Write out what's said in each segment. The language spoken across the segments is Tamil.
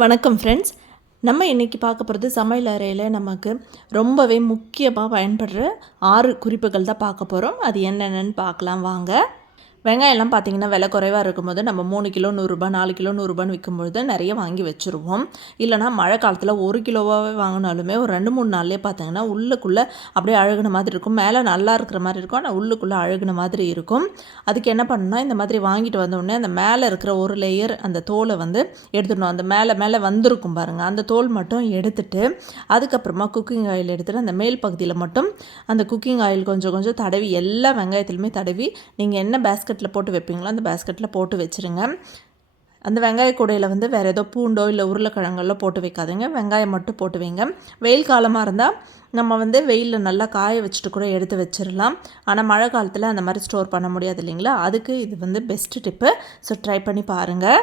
வணக்கம் ஃப்ரெண்ட்ஸ். நம்ம இன்றைக்கி பார்க்க போகிறது சமையல் அறையில் நமக்கு ரொம்பவே முக்கியமாக பயன்படுற 6 குறிப்புகள் தான் பார்க்க போகிறோம். அது என்னென்னு பார்க்கலாம் வாங்க. வெங்காயம்லாம் பார்த்திங்கன்னா விலை குறைவாக இருக்கும்போது நம்ம 3 கிலோ 100 4 கிலோ 100 விற்கும்பொழுது நிறைய வாங்கி வச்சுருவோம். இல்லைனா மழை காலத்தில் 1 கிலோவாகவே வாங்கினாலுமே ஒரு 2-3 நாள்லேயே பார்த்திங்கன்னா உள்ளுக்குள்ளே அப்படியே அழுகுன மாதிரி இருக்கும். மேலே நல்லா இருக்கிற மாதிரி இருக்கும், ஆனால் உள்ளுக்குள்ளே அழுகுன மாதிரி இருக்கும். அதுக்கு என்ன பண்ணணும்னா, இந்த மாதிரி வாங்கிட்டு வந்தோடனே அந்த மேலே இருக்கிற ஒரு லேயர் அந்த தோலை வந்து எடுத்துடணும். அந்த மேலே வந்திருக்கும் பாருங்கள், அந்த தோல் மட்டும் எடுத்துட்டு அதுக்கப்புறமா குக்கிங் ஆயில் எடுத்துகிட்டு அந்த மேல் பகுதியில் மட்டும் அந்த குக்கிங் ஆயில் கொஞ்சம் கொஞ்சம் தடவி எல்லா வெங்காயத்துலையுமே தடவி நீங்கள் என்ன பேஸ்கெட்டில் போட்டு வைப்பீங்களோ அந்த பேஸ்கெட்டில் போட்டு வச்சுருங்க. அந்த வெங்காய கூடையில் வந்து வேறு ஏதோ பூண்டோ இல்லை உருளைக்கிழங்கெல்லாம் போட்டு வைக்காதுங்க, வெங்காயம் மட்டும் போட்டு வைங்க. வெயில் காலமாக இருந்தால் நம்ம வந்து வெயிலில் நல்லா காய வச்சுட்டு கூட எடுத்து வச்சிடலாம். ஆனால் மழை காலத்தில் அந்த மாதிரி ஸ்டோர் பண்ண முடியாது இல்லைங்களா, அதுக்கு இது வந்து பெஸ்ட்டு டிப்பு. ஸோ ட்ரை பண்ணி பாருங்கள்.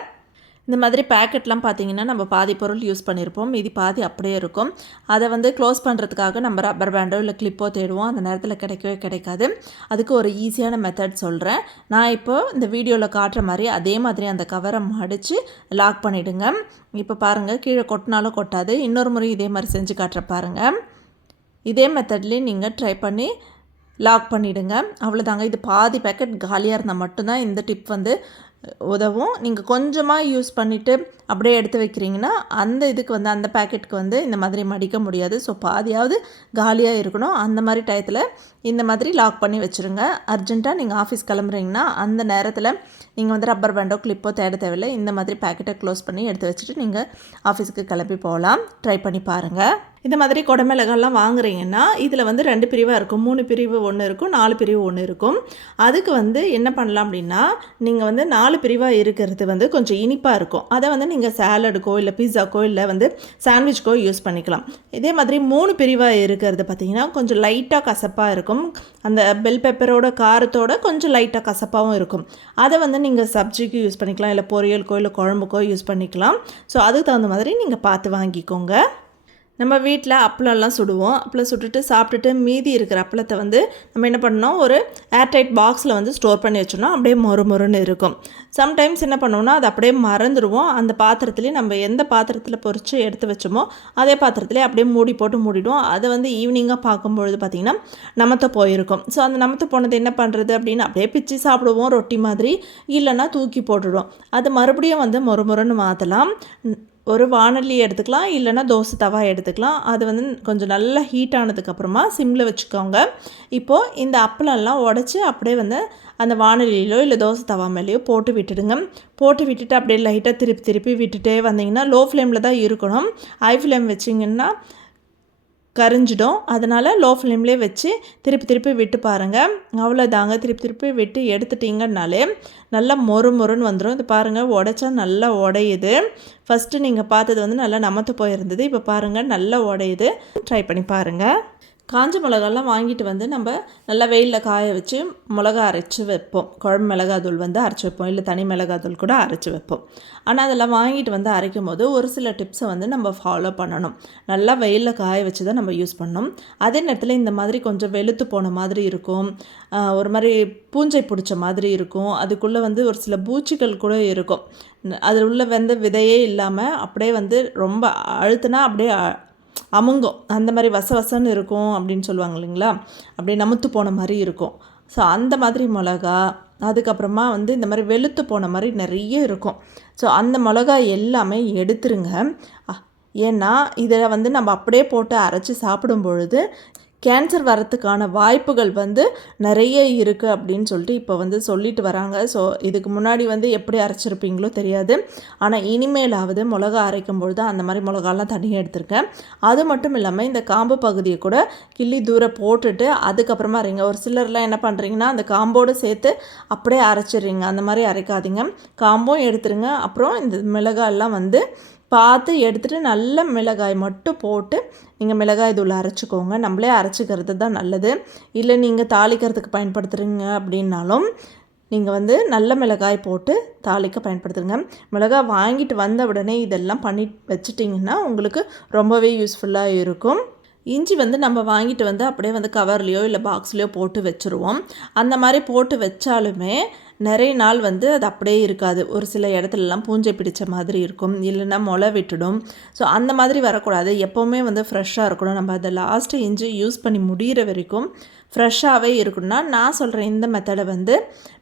இந்த மாதிரி பேக்கெட்லாம் பார்த்திங்கன்னா நம்ம பாதி பொருள் யூஸ் பண்ணியிருப்போம், மீதி பாதி அப்படியே இருக்கும். அதை வந்து க்ளோஸ் பண்ணுறதுக்காக நம்ம ரப்பர் பேண்டோ இல்லை கிளிப்போ தேடுவோம், அந்த நேரத்தில் கிடைக்கவே கிடைக்காது. அதுக்கு ஒரு ஈஸியான மெத்தட் சொல்கிறேன். நான் இப்போது இந்த வீடியோவில் காட்டுற மாதிரி அதே மாதிரி அந்த கவரை மடித்து லாக் பண்ணிவிடுங்க. இப்போ பாருங்கள், கீழே கொட்டினாலும் கொட்டாது. இன்னொரு முறை இதே மாதிரி செஞ்சு காட்டுற பாருங்கள். இதே மெத்தட்லேயும் நீங்கள் ட்ரை பண்ணி லாக் பண்ணிவிடுங்க. அவ்வளோதாங்க. இது பாதி பேக்கெட் காலியாக இருந்தால் மட்டும்தான் இந்த டிப் வந்து உதவும். நீங்கள் கொஞ்சமாக யூஸ் பண்ணிவிட்டு அப்படியே எடுத்து வைக்கிறீங்கன்னா அந்த இதுக்கு வந்து அந்த பேக்கெட்டுக்கு வந்து இந்த மாதிரி மடிக்க முடியாது. ஸோ பாதியாவது காலியாக இருக்கணும். அந்த மாதிரி டயத்தில் இந்த மாதிரி லாக் பண்ணி வச்சுருங்க. அர்ஜென்ட்டாக நீங்கள் ஆஃபீஸ் கிளம்புறீங்கன்னா அந்த நேரத்தில் நீங்கள் வந்து ரப்பர் பேண்டோ கிளிப்போ தேட தேவையில்லை. இந்த மாதிரி பேக்கெட்டை க்ளோஸ் பண்ணி எடுத்து வச்சுட்டு நீங்கள் ஆஃபீஸுக்கு கிளம்பி போகலாம். ட்ரை பண்ணி பாருங்கள். இந்த மாதிரி குடமிளகாலாம் வாங்குறீங்கன்னா இதில் வந்து 2 பிரிவாக இருக்கும். 3 பிரிவு ஒன்று இருக்கும், 4 பிரிவு ஒன்று இருக்கும். அதுக்கு வந்து என்ன பண்ணலாம் அப்படின்னா, நீங்கள் வந்து 4 பிரிவாக இருக்கிறது வந்து கொஞ்சம் இனிப்பாக இருக்கும். அதை வந்து நீங்கள் சாலடுக்கோ இல்லை பீஸாக்கோ இல்லை வந்து சாண்ட்விச்க்கோ யூஸ் பண்ணிக்கலாம். இதே மாதிரி 3 பிரிவாக இருக்கிறது பார்த்திங்கன்னா கொஞ்சம் லைட்டாக கசப்பாக இருக்கும். அந்த பெல் பெப்பரோட காரத்தோட கொஞ்சம் லைட்டாக கசப்பாகவும் இருக்கும். அதை வந்து நீங்கள் சப்ஜிக்கு யூஸ் பண்ணிக்கலாம், இல்லை பொரியலுக்கோ இல்லை குழம்புக்கோ யூஸ் பண்ணிக்கலாம். ஸோ அதுக்கு தகுந்த மாதிரி நீங்கள் பார்த்து வாங்கிக்கோங்க. நம்ம வீட்டில் அப்பளம்லாம் சுடுவோம். அப்பளம் சுட்டுட்டு சாப்பிட்டுட்டு மீதி இருக்கிற அப்பளத்தை வந்து நம்ம என்ன பண்ணோம், ஒரு ஏர்டைட் பாக்ஸில் வந்து ஸ்டோர் பண்ணி வச்சோம்னா அப்படியே மொறுன்னு இருக்கும். சம்டைம்ஸ் என்ன பண்ணுவோம்னா அது அப்படியே மறந்துடுவோம். அந்த பாத்திரத்துலேயே நம்ம எந்த பாத்திரத்தில் பொரித்து எடுத்து வச்சோமோ அதே பாத்திரத்துலேயே அப்படியே மூடி போட்டு மூடிடுவோம். அதை வந்து ஈவினிங்காக பார்க்கும்பொழுது பார்த்திங்கன்னா நமத்த போயிருக்கும். ஸோ அந்த நமத்த போனது என்ன பண்ணுறது அப்படின்னு அப்படியே பிச்சு சாப்பிடுவோம் ரொட்டி மாதிரி, இல்லைன்னா தூக்கி போட்டுடுவோம். அது மறுபடியும் வந்து மொறுன்னு மாற்றலாம். ஒரு வாணலி எடுத்துக்கலாம், இல்லைனா தோசை தவா எடுத்துக்கலாம். அது வந்து கொஞ்சம் நல்லா ஹீட் ஆனதுக்கப்புறமா சிம்மில் வச்சுக்கோங்க. இப்போது இந்த அப்பளம்லாம் உடச்சி அப்படியே வந்து அந்த வாணலியிலோ இல்லை தோசை தவா மேலேயோ போட்டு விட்டுடுங்க. போட்டு விட்டுட்டு அப்படியே லைட்டாக திருப்பி விட்டுட்டே வந்தீங்கன்னா லோ ஃப்ளேமில் தான் இருக்கணும். ஹை ஃப்ளேம் வச்சிங்கன்னா கரிஞ்சிடும். அதனால் லோ ஃப்ளேம்லேயே வச்சு திருப்பி விட்டு பாருங்கள். அவ்வளோதாங்க. திருப்பி விட்டு எடுத்துட்டிங்கன்னாலே நல்லா மொறுன்னு வந்துடும். இது பாருங்கள், உடைச்சா நல்லா உடையுது. ஃபஸ்ட்டு நீங்கள் பார்த்தது வந்து நல்லா நமத்து போயிருந்தது. இப்போ பாருங்கள் நல்லா உடையுது. ட்ரை பண்ணி பாருங்கள். காஞ்ச மிளகாலாம் வாங்கிட்டு வந்து நம்ம நல்லா வெயிலில் காய வச்சு மிளகா அரைச்சி வைப்போம். குழம்பு மிளகாத்தூள் வந்து அரைச்சி வைப்போம், இல்லை தனி மிளகாத்தூள் கூட அரைச்சி வைப்போம். ஆனால் அதெல்லாம் வாங்கிட்டு வந்து அரைக்கும் போது ஒரு சில டிப்ஸை வந்து நம்ம ஃபாலோ பண்ணணும். நல்லா வெயிலில் காய வச்சு தான் நம்ம யூஸ் பண்ணணும். அதே நேரத்தில் இந்த மாதிரி கொஞ்சம் வெளுத்து போன மாதிரி இருக்கும், ஒரு மாதிரி பூஞ்சை பிடிச்ச மாதிரி இருக்கும். அதுக்குள்ளே வந்து ஒரு சில பூச்சிகள் கூட இருக்கும். அதில் உள்ள வந்து விதையே இல்லாமல் அப்படியே வந்து ரொம்ப அழுத்தினா அப்படியே அமுங்கும். அந்த மாதிரி வசன்னு இருக்கும் அப்படின்னு சொல்லுவாங்க இல்லைங்களா, அப்படியே நமுத்து போன மாதிரி இருக்கும். ஸோ அந்த மாதிரி மிளகா, அதுக்கப்புறமா வந்து இந்த மாதிரி வெளுத்து போன மாதிரி நிறைய இருக்கும். ஸோ அந்த மிளகா எல்லாமே எடுத்துருங்க. ஏன்னா இதில் வந்து நம்ம அப்படியே போட்டு அரைச்சி சாப்பிடும் பொழுது கேன்சர் வரத்துக்கான வாய்ப்புகள் வந்து நிறைய இருக்குது அப்படின்னு சொல்லிட்டு இப்போ வந்து சொல்லிட்டு வராங்க. ஸோ இதுக்கு முன்னாடி வந்து எப்படி அரைச்சிருப்பீங்களோ தெரியாது, ஆனால் இனிமேலாவது மிளகா அரைக்கும் பொழுது அந்த மாதிரி மிளகாலாம் தனியாக எடுத்துருக்கேன். அது மட்டும் இல்லாமல் இந்த காம்பு பகுதியை கூட கிள்ளி தூர போட்டுட்டு அதுக்கப்புறமா அரைங்க. ஒரு சிலர்லாம் என்ன பண்ணுறீங்கன்னா அந்த காம்போடு சேர்த்து அப்படியே அரைச்சிடுறீங்க. அந்த மாதிரி அரைக்காதீங்க. காம்பும் எடுத்துருங்க. அப்புறம் இந்த மிளகாயெல்லாம் வந்து பார்த்து எடுத்துகிட்டு நல்ல மிளகாய் மட்டும் போட்டு நீங்கள் மிளகாய் தூள் அரைச்சிக்கோங்க. நம்மளே அரைச்சிக்கிறது தான் நல்லது. இல்லை நீங்கள் தாளிக்கிறதுக்கு பயன்படுத்துகிறீங்க அப்படின்னாலும் நீங்கள் வந்து நல்ல மிளகாய் போட்டு தாளிக்க பயன்படுத்துங்க. மிளகாய் வாங்கிட்டு வந்த உடனே இதெல்லாம் பண்ணி வச்சிட்டிங்கன்னா உங்களுக்கு ரொம்பவே யூஸ்ஃபுல்லாக இருக்கும். இஞ்சி வந்து நம்ம வாங்கிட்டு வந்து அப்படியே வந்து கவர்லேயோ இல்லை பாக்ஸ்லேயோ போட்டு வச்சுருவோம். அந்த மாதிரி போட்டு வச்சாலுமே நிறைய நாள் வந்து அது அப்படியே இருக்காது. ஒரு சில இடத்துலலாம் பூஞ்சை பிடிச்ச மாதிரி இருக்கும், இல்லைன்னா முளை விட்டுடும். ஸோ அந்த மாதிரி வரக்கூடாது. எப்போவுமே வந்து ஃப்ரெஷ்ஷாக இருக்கணும். நம்ம அதை லாஸ்ட்டு இஞ்சி யூஸ் பண்ணி முடிகிற வரைக்கும் ஃப்ரெஷ்ஷாகவே இருக்கணும்னா நான் சொல்கிற இந்த மெத்தடை வந்து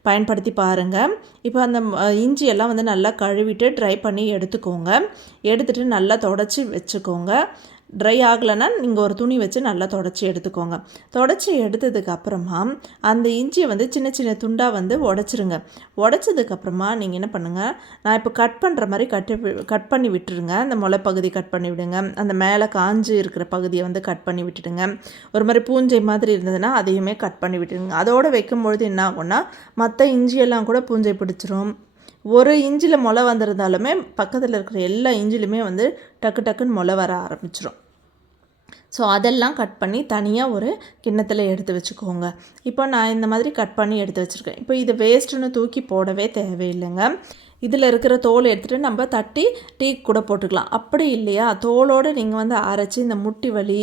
பயன்படுத்தி பாருங்கள். இப்போ அந்த இஞ்சியெல்லாம் வந்து நல்லா கழுவிட்டு ட்ரை பண்ணி எடுத்துக்கோங்க. எடுத்துகிட்டு நல்லா தொடச்சி வச்சுக்கோங்க. ட்ரை ஆகலைன்னா நீங்கள் ஒரு துணி வச்சு நல்லா தொடச்சி எடுத்துக்கோங்க. தொடச்சி எடுத்ததுக்கப்புறமா அந்த இஞ்சியை வந்து சின்ன சின்ன துண்டாக வந்து உடச்சிருங்க. உடச்சதுக்கப்புறமா நீங்கள் என்ன பண்ணுங்கள், நான் இப்போ கட் பண்ணுற மாதிரி கட் பண்ணி விட்டுருங்க. அந்த முளைப்பகுதி கட் பண்ணி விடுங்க. அந்த மேலே காஞ்சி இருக்கிற பகுதியை வந்து கட் பண்ணி விட்டுடுங்க. ஒரு மாதிரி பூஞ்சை மாதிரி இருந்ததுன்னா அதையுமே கட் பண்ணி விட்டுடுங்க. அதோடு வைக்கும்பொழுது என்ன ஆகும்னா மற்ற இஞ்சியெல்லாம் கூட பூஞ்சை பிடிச்சிரும். ஒரு இஞ்சியில் முளை வந்திருந்தாலுமே பக்கத்தில் இருக்கிற எல்லா இஞ்சிலுமே வந்து டக்கு டக்குன்னு முளை வர ஆரம்பிச்சிடும். ஸோ அதெல்லாம் கட் பண்ணி தனியாக ஒரு கிண்ணத்தில் எடுத்து வச்சுக்கோங்க. இப்போ நான் இந்த மாதிரி கட் பண்ணி எடுத்து வச்சுருக்கேன். இப்போ இது வேஸ்ட்டுன்னு தூக்கி போடவே தேவையில்லைங்க. இதில் இருக்கிற தோல் எடுத்துகிட்டு நம்ம தட்டி டீ கூட போட்டுக்கலாம். அப்படி இல்லையா, தோலோடு நீங்கள் வந்து அரைச்சி இந்த முட்டி வலி,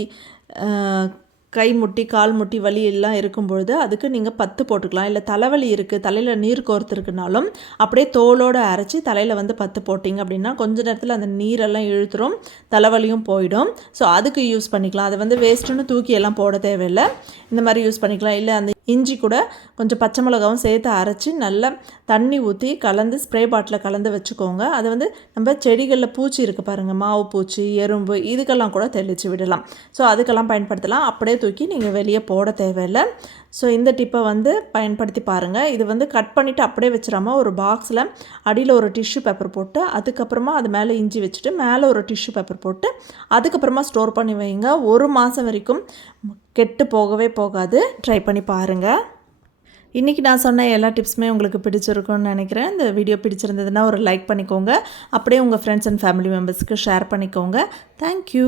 கை முட்டி கால் முட்டி வலி எல்லாம் இருக்கும்பொழுது அதுக்கு நீங்கள் 10 போட்டுக்கலாம். இல்லை தலைவலி இருக்குது, தலையில் நீர் கோர்த்துருக்குனாலும் அப்படியே தோலோடு அரைச்சி தலையில் வந்து 10 போட்டிங்க அப்படின்னா கொஞ்ச நேரத்தில் அந்த நீரெல்லாம் இழுத்துரும், தலைவலியும் போயிடும். ஸோ அதுக்கு யூஸ் பண்ணிக்கலாம். அதை வந்து வேஸ்ட்டுன்னு தூக்கி எல்லாம் போட தேவையில்லை. இந்த மாதிரி யூஸ் பண்ணிக்கலாம். இல்லை அந்த இஞ்சி கூட கொஞ்சம் பச்சை மிளகாவும் சேர்த்து அரைச்சி நல்லா தண்ணி ஊற்றி கலந்து ஸ்ப்ரே பாட்டில் கலந்து வச்சுக்கோங்க. அதை வந்து நம்ம செடிகளில் பூச்சி இருக்குது பாருங்கள், மாவு பூச்சி, எறும்பு, இதுக்கெல்லாம் கூட தெளித்து விடலாம். ஸோ அதுக்கெல்லாம் பயன்படுத்தலாம். அப்படியே தூக்கி நீங்கள் வெளியே போட தேவையில்லை. ஸோ இந்த டிப்பை வந்து பயன்படுத்தி பாருங்கள். இது வந்து கட் பண்ணிவிட்டு அப்படியே வச்சிடாமல் ஒரு பாக்ஸில் அடியில் ஒரு டிஷ்யூ பேப்பர் போட்டு அதுக்கப்புறமா அது மேலே இஞ்சி வச்சுட்டு மேலே ஒரு டிஷ்யூ பேப்பர் போட்டு அதுக்கப்புறமா ஸ்டோர் பண்ணி வைங்க. 1 மாதம் வரைக்கும் கெட்டு போகவே போகாது. ட்ரை பண்ணி பாருங்கள். இன்றைக்கி நான் சொன்ன எல்லா டிப்ஸுமே உங்களுக்கு பிடிச்சிருக்கும்னு நினைக்கிறேன். இந்த வீடியோ பிடிச்சிருந்ததுன்னா ஒரு லைக் பண்ணிக்கோங்க. அப்படியே உங்கள் ஃப்ரெண்ட்ஸ் அண்ட் ஃபேமிலி மெம்பர்ஸ்க்கு ஷேர் பண்ணிக்கோங்க. தேங்க்யூ.